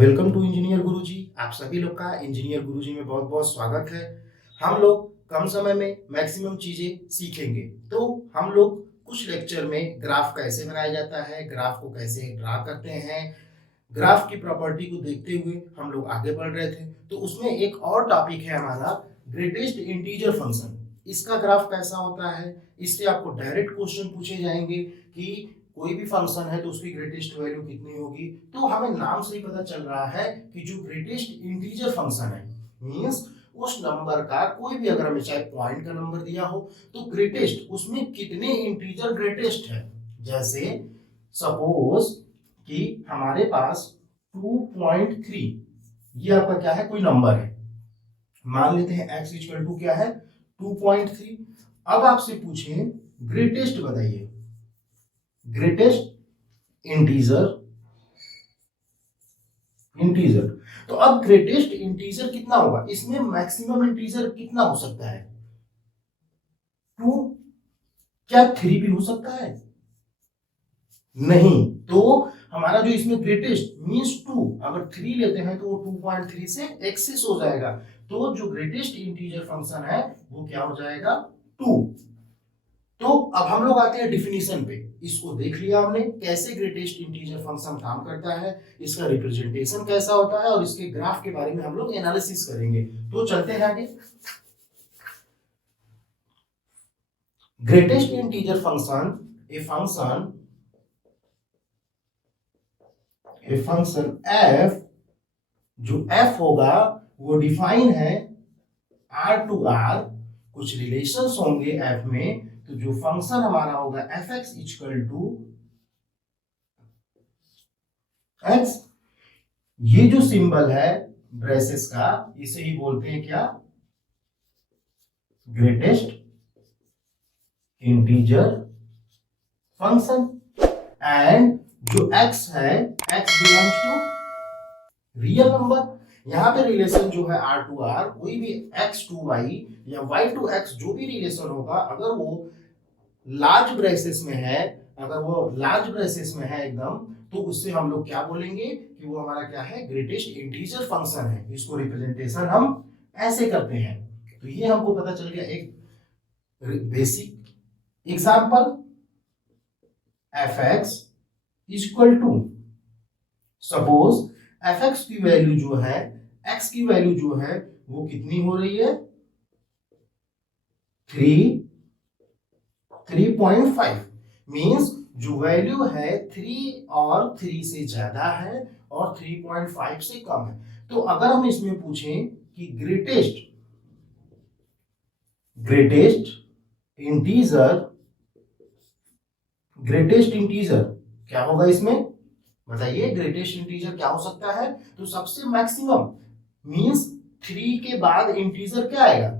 Welcome to engineer गुरुजी। आप सभी लोग का इंजीनियर गुरुजी में बहुत बहुत स्वागत है। हम लोग कम समय में मैक्सिमम चीजें सीखेंगे। तो हम लोग कुछ लेक्चर में ग्राफ कैसे बनाया जाता है, ग्राफ को कैसे ड्रा करते हैं, ग्राफ की प्रॉपर्टी को देखते हुए हम लोग आगे बढ़ रहे थे। तो उसमें एक और टॉपिक है हमारा ग्रेटेस्ट इंटीजर फंक्शन। इसका ग्राफ कैसा होता है, इससे आपको डायरेक्ट क्वेश्चन पूछे जाएंगे कि कोई भी फंक्शन है तो उसकी ग्रेटेस्ट वैल्यू कितनी होगी। तो हमें नाम से ही पता चल रहा है कि जो ग्रेटेस्ट इंटीजर फंक्शन है मींस उस नंबर का कोई भी, अगर हमें चाहे पॉइंट का नंबर दिया हो तो ग्रेटेस्ट उसमें कितने इंटीजर ग्रेटेस्ट है। जैसे सपोज कि हमारे पास 2.3 ये आपका क्या है, कोई नंबर है। मान लेते हैं x इक्वल टू क्या है 2.3। अब आपसे पूछें ग्रेटेस्ट बताइए, ग्रेटेस्ट इंटीजर। तो अब ग्रेटेस्ट इंटीजर कितना होगा, इसमें मैक्सिमम इंटीजर कितना हो सकता है 2। क्या 3 भी हो सकता है? नहीं। तो हमारा जो इसमें ग्रेटेस्ट मींस 2, अगर 3 लेते हैं तो वो 2.3 से एक्सेस हो जाएगा। तो जो ग्रेटेस्ट इंटीजर फंक्शन है वो क्या हो जाएगा 2। तो अब हम लोग आते हैं डिफिनीशन पे। इसको देख लिया हमने कैसे ग्रेटेस्ट इंटीजर फंक्शन काम करता है, इसका रिप्रेजेंटेशन कैसा होता है और इसके ग्राफ के बारे में हम लोग एनालिसिस करेंगे। तो चलते हैं आगे। Greatest integer function a function f, जो f होगा वो डिफाइन है r टू r, कुछ रिलेशंस होंगे f में। तो जो फंक्शन हमारा होगा fx इक्वल टू x, ये जो सिंबल है ब्रेसेस का इसे ही बोलते हैं क्या, ग्रेटेस्ट इंटीजर फंक्शन। एंड जो x है x belongs to real number. यहां पे रिलेशन जो है r टू r, कोई भी x टू y या y टू x जो भी रिलेशन होगा, अगर वो लार्ज ब्रेसेस में है, एकदम, तो उससे हम लोग क्या बोलेंगे कि वो हमारा क्या है, ग्रेटेस्ट इंटीजर फंक्शन है। इसको रिप्रेजेंटेशन हम ऐसे करते हैं। तो ये हमको पता चल गया एक basic example. fx equal to, suppose fx की वैल्यू जो है, x की वैल्यू जो है वो कितनी हो रही है 3.5। मींस जो वैल्यू है 3 और 3 से ज्यादा है और 3.5 से कम है। तो अगर हम इसमें पूछें कि ग्रेटेस्ट इंटीजर क्या होगा इसमें, बताइए ग्रेटेस्ट इंटीजर क्या हो सकता है। तो सबसे मैक्सिमम मींस 3 के बाद इंटीजर क्या आएगा,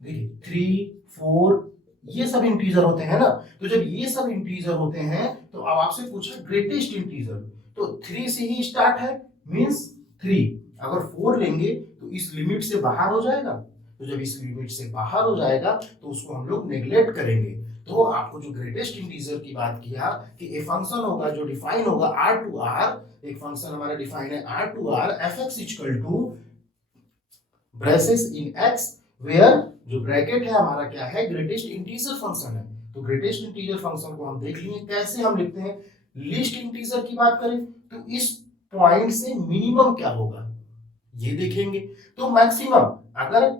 देखिए 3, 4 ये सब इंटीजर होते हैं ना। तो जब ये सब इंटीजर होते हैं तो अब आपसे पूछा ग्रेटेस्ट इंटीजर, तो 3 से ही स्टार्ट है मींस 3। अगर 4 लेंगे तो इस लिमिट से बाहर हो जाएगा। तो जब इस लिमिट से बाहर हो जाएगा तो उसको हम लोग नेग्लेक्ट करेंगे। तो आपको जो ग्रेटेस्ट इंटीजर की बात किया कि ए फंक्शन होगा जो डिफाइन होगा r टू r, एक फंक्शन हमारा डिफाइन है r to r fx equal to braces in x, where जो ब्रैकेट है हमारा क्या है, ग्रेटेस्ट इंटीजर फंक्शन है। तो ग्रेटेस्ट इंटीजर फंक्शन को हम देख लिए कैसे हम लिखते हैं। लीस्ट इंटीजर की बात करें तो इस पॉइंट से मिनिमम क्या होगा ये देखेंगे। तो मैक्सिमम अगर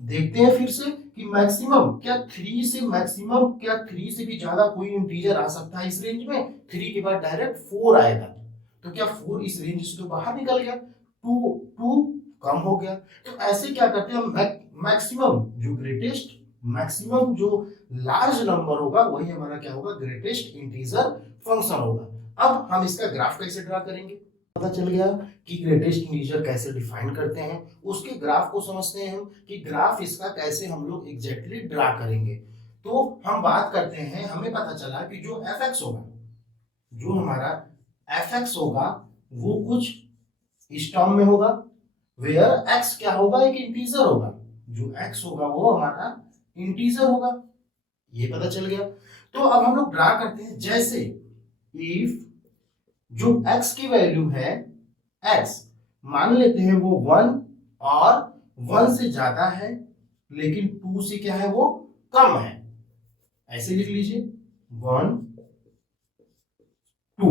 देखते हैं फिर से कि मैक्सिमम क्या 3 से, मैक्सिमम क्या 3 से भी ज्यादा कोई इंटीजर आ सकता है इस रेंज में। 3 के बाद डायरेक्ट 4 आएगा, तो क्या 4 इस रेंज से तो बाहर निकल गया, 2 कम हो गया। तो ऐसे क्या करते हैं हम, मैक्सिमम जो ग्रेटेस्ट, मैक्सिमम जो लार्ज नंबर होगा वही हमारा क्या होगा, ग्रेटेस्ट इंटीजर फंक्शन होगा। अब हम इसका ग्राफ कैसे ड्रा करेंगे, पता चल गया कि ग्रेटेस्ट इंटीजर कैसे डिफाइन करते हैं। उसके ग्राफ को समझते हैं हम कि ग्राफ इसका कैसे हम लोग एग्जैक्टली ड्रा करेंगे। तो हम बात करते हैं, हमें पता चला कि जो fx होगा, जो हमारा fx होगा वो कुछ इस टर्म में होगा, वेयर x क्या होगा, एक इंटीजर होगा। जो x होगा वो हमारा इंटीजर होगा, ये पता चल गया। तो अब हम लोग ड्रा करते हैं, जैसे इफ जो x की वैल्यू है x मान लेते हैं वो 1 और 1 से ज्यादा है लेकिन 2 से क्या है वो कम है, ऐसे लिख लीजिए 1 2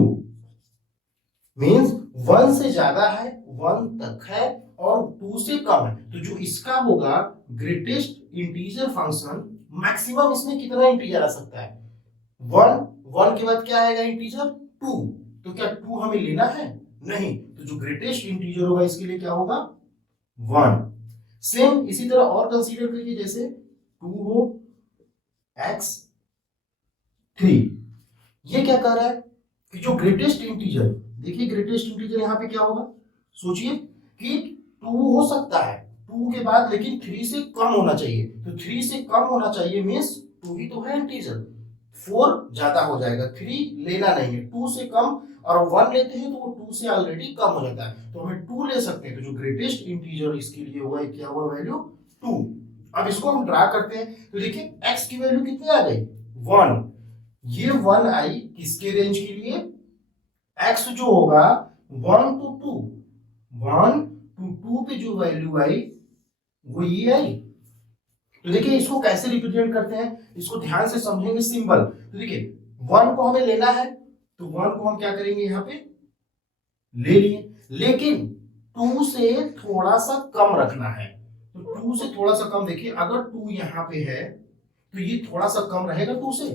मीन्स 1 से ज्यादा है 1 तक है और 2 से कम है, तो जो इसका होगा ग्रेटेस्ट इंटीजर फंक्शन, मैक्सिमम इसमें कितना इंटीजर आ सकता है 1, 1 के बाद क्या आएगा इंटीजर 2, तो क्या 2 हमें लेना है नहीं, तो जो ग्रेटेस्ट इंटीजर होगा इसके लिए क्या होगा 1। सेम इसी तरह और कंसीडर करिए, जैसे 2 हो x 3, ये क्या कह रहा है कि जो ग्रेटेस्ट इंटीजर, देखिए ग्रेटेस्ट इंटीजर यहाँ पे क्या होगा, सोचिए कि 2 हो सकता है 2 के बाद लेकिन 3 से कम होना चाहिए, तो 3 से कम होना चाहिए मीन्स 2 ही तो है इंटीजर, 4 ज्यादा हो जाएगा, 3 लेना नहीं है, 2 से कम और 1 लेते हैं तो वो 2 से ऑलरेडी कम हो जाता है, तो हमें 2 ले सकते हैं, तो जो ग्रेटेस्ट इंटीजर इसके लिए हुआ क्या हुआ वैल्यू 2। अब इसको हम ड्रा करते हैं, तो देखिए x की वैल्यू कितनी आ गई 1, ये 1 आई किसके रेंज के लिए, x जो होगा 1 to 2, 1 to 2 पे जो वैल्यू आई वो ये आई, तो देखिए इसको कैसे रिप्रेजेंट करते हैं, इसको ध्यान से समझेंगे सिंपल, तो देखिए 1 को हमें लेना है तो 1 को हम क्या करेंगे यहाँ पे ले लिए, लेकिन 2 से थोड़ा सा कम रखना है, तो 2 से थोड़ा सा कम, देखिए अगर 2 यहाँ पे है तो ये थोड़ा सा कम रहेगा 2 से,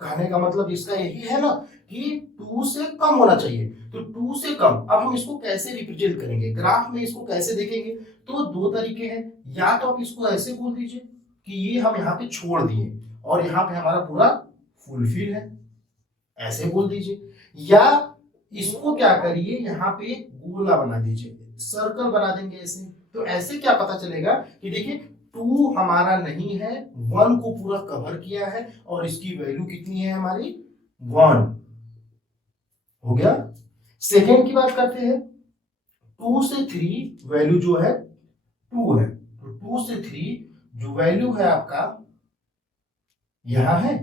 कहने का मतलब इसका यही है ना कि 2 से कम होना चाहिए, तो 2 से कम। अब हम इसको कैसे रिप्रेजेंट करेंगे, ग्राफ में इसको कैसे देखेंगे, तो दो तरीके हैं, या तो आप इसको ऐसे बोल दीजिए कि ये हम यहाँ पे छोड़ दिए और यहाँ पे हमारा पूरा फुलफिल है, ऐसे बोल दीजिए, या इसको क्या करिए यहाँ पे गोला बना दीजिए, सर्कल बना देंगे ऐसे, तो ऐसे क्या पता चलेगा कि देखिए 2 हमारा नहीं है, 1 को पूरा कवर किया है और इसकी वैल्यू कितनी है हमारी 1 हो गया। सेकेंड की बात करते हैं, 2 से 3 वैल्यू जो है 2 है, तो 2 से 3 जो वैल्यू है आपका यहां है,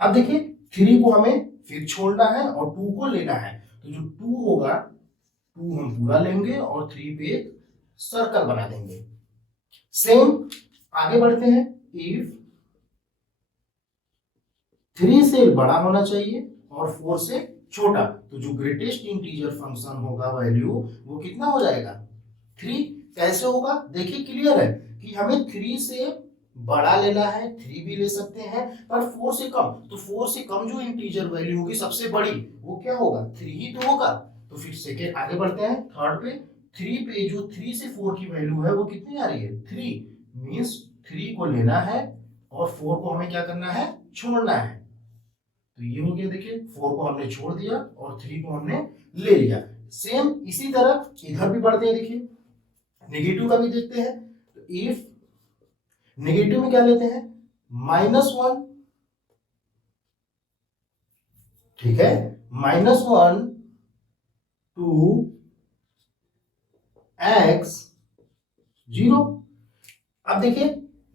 अब देखिए 3 को हमें फिर छोड़ना है और 2 को लेना है, तो जो 2 होगा 2 हम पूरा लेंगे और 3 पे एक सर्कल बना देंगे। सेम आगे बढ़ते हैं, इफ 3 से बड़ा होना चाहिए और 4 से छोटा, तो जो ग्रेटेस्ट इंटीजर फंक्शन होगा वैल्यू वो कितना हो जाएगा 3। कैसे होगा देखिए, क्लियर है कि हमें 3 से बड़ा लेना है, 3 भी ले सकते हैं, पर 4 से कम, तो 4 से कम जो इंटीजर वैल्यू होगी सबसे बड़ी वो क्या होगा 3 ही तो होगा, तो फिर सेकेंड आगे बढ़ते हैं थर्ड पे, 3 पे जो 3 से 4 की वैल्यू है वो कितनी आ रही है 3, मीन्स 3 को लेना है और 4 को हमें क्या करना है छोड़ना है, तो ये हो गया, देखिए 4 को हमने छोड़ दिया और 3 को हमने ले लिया। सेम इसी तरह इधर भी बढ़ते हैं, देखिए नेगेटिव का भी देखते हैं, तो इफ नेगेटिव में क्या लेते हैं -1, ठीक है, -1 to x 0। अब देखिए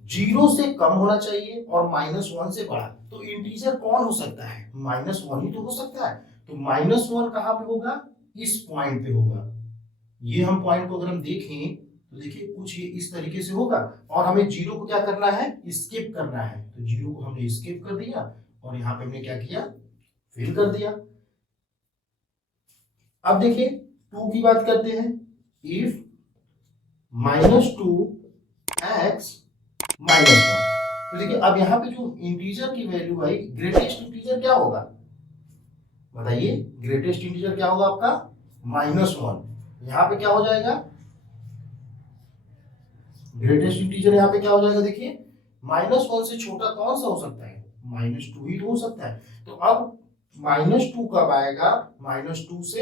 0 से कम होना चाहिए और -1 से बड़ा, तो इंटीजर कौन हो सकता है -1 ही तो हो सकता है, तो -1 कहां पे होगा इस पॉइंट पे होगा, ये हम पॉइंट को अगर हम देखें तो देखिए कुछ ये इस तरीके से होगा और हमें 0 को क्या करना है स्किप करना है, तो 0 को हमने स्किप कर दिया और यहाँ पे हमने क्या किया फिल कर दिया। अब देखिए 2 की बात करते हैं, इफ -2x -1, तो देखिए अब यहाँ पे जो इंटीजर की वैल्यू आई ग्रेटेस्ट इंटीजर क्या होगा बताइए, ग्रेटेस्ट इंटीजर क्या होगा आपका -1, यहाँ पे क्या हो जाएगा ग्रेटेस्ट इंटीजर यहाँ पे क्या हो जाएगा, देखिए -1 से छोटा कौन सा हो सकता है -2 ही तो हो सकता है, तो अब -2 कब आएगा -2 से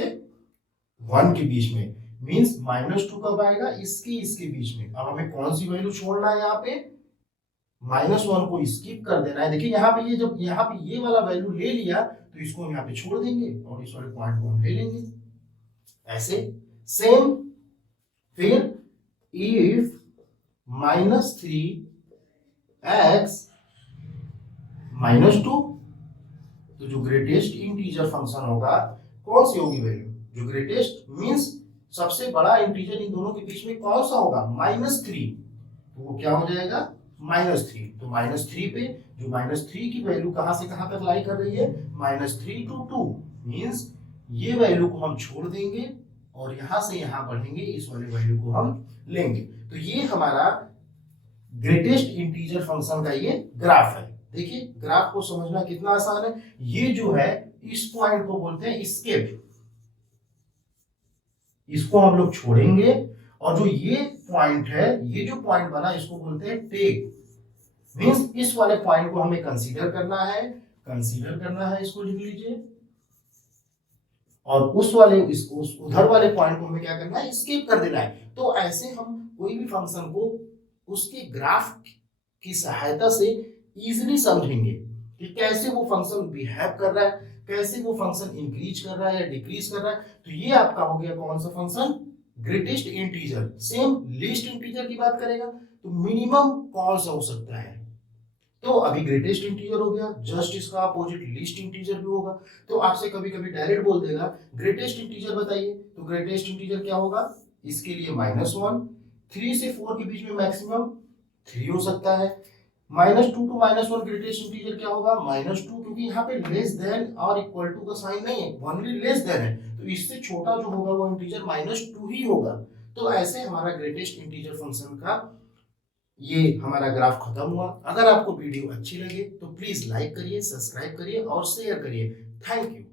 1 के बीच में, मींस -2 कब आएगा इसके बीच में। अब हमें कौन सी वैल्यू छोड़ना है यहाँ पे -1 को स्किप कर देना है, देखिए यहाँ पे ये जब यहाँ पे ये वाला वैल्यू ले लिया तो इसको हम यहाँ पे छोड़ देंगे और इस वाले पॉइंट को हम ले लेंगे ऐसे। सेम फिर इफ -3x -2, तो जो ग्रेटेस्ट इंटीजर फंक्शन होगा कौन सी होगी वैल्यू जो ग्रेटेस्ट मीन्स सबसे बड़ा इंटीजर इन दोनों के बीच में कौन सा होगा, -3, तो वो क्या हो जाएगा -3। तो -3 पे जो -3 की वैल्यू कहां से कहां तक लाई कर रही है, -3 to 2 मीन्स ये वैल्यू को हम छोड़ देंगे और यहां से यहां बढ़ेंगे, इस वाले वैल्यू को हम लेंगे। तो ये हमारा ग्रेटेस्ट इंटीजर फंक्शन का ये ग्राफ है। देखिए ग्राफ को समझना कितना आसान है। ये जो है इस पॉइंट को बोलते हैं स्केप, इसको हम लोग छोड़ेंगे और जो ये पॉइंट है, ये जो पॉइंट बना इसको बोलते हैं टेक। मींस इस वाले पॉइंट को हमें कंसीडर करना है, इसको लिख लीजिए, और उस वाले इसको उधर वाले पॉइंट को हमें क्या करना है, स्किप कर देना है। तो ऐसे हम कोई भी फंक्शन को उसके ग्राफ की सहायता से इजीली समझेंगे कि कैसे वो फंक्शन बिहेव कर रहा है, कैसे वो फंक्शन इंक्रीज कर रहा है या डिक्रीज कर रहा है। तो ये आपका हो गया कौन सा function, greatest integer. Same least integer की बात करेगा तो मिनिमम कौन सा हो सकता है, तो अभी ग्रेटेस्ट इंटीजर हो गया, जस्ट इसका अपोजिट लीस्ट इंटीजर भी होगा। तो आपसे कभी कभी डायरेक्ट बोल देगा ग्रेटेस्ट इंटीजर बताइए, तो ग्रेटेस्ट इंटीजर क्या होगा, इसके लिए -1, 3 से 4 के बीच में मैक्सिमम 3 हो सकता है। -2 to -1 ग्रेटेस्ट इंटीजर क्या होगा, -2, क्योंकि यहाँ पे लेस देन और इक्वल टू का साइन नहीं है, ओनली लेस देन है, तो इससे छोटा जो होगा वो इंटीजर -2 ही होगा। तो ऐसे हमारा ग्रेटेस्ट इंटीजर फंक्शन का ये हमारा ग्राफ खत्म हुआ। अगर आपको वीडियो अच्छी लगे तो प्लीज लाइक करिए, सब्सक्राइब करिए और शेयर करिए। Thank you.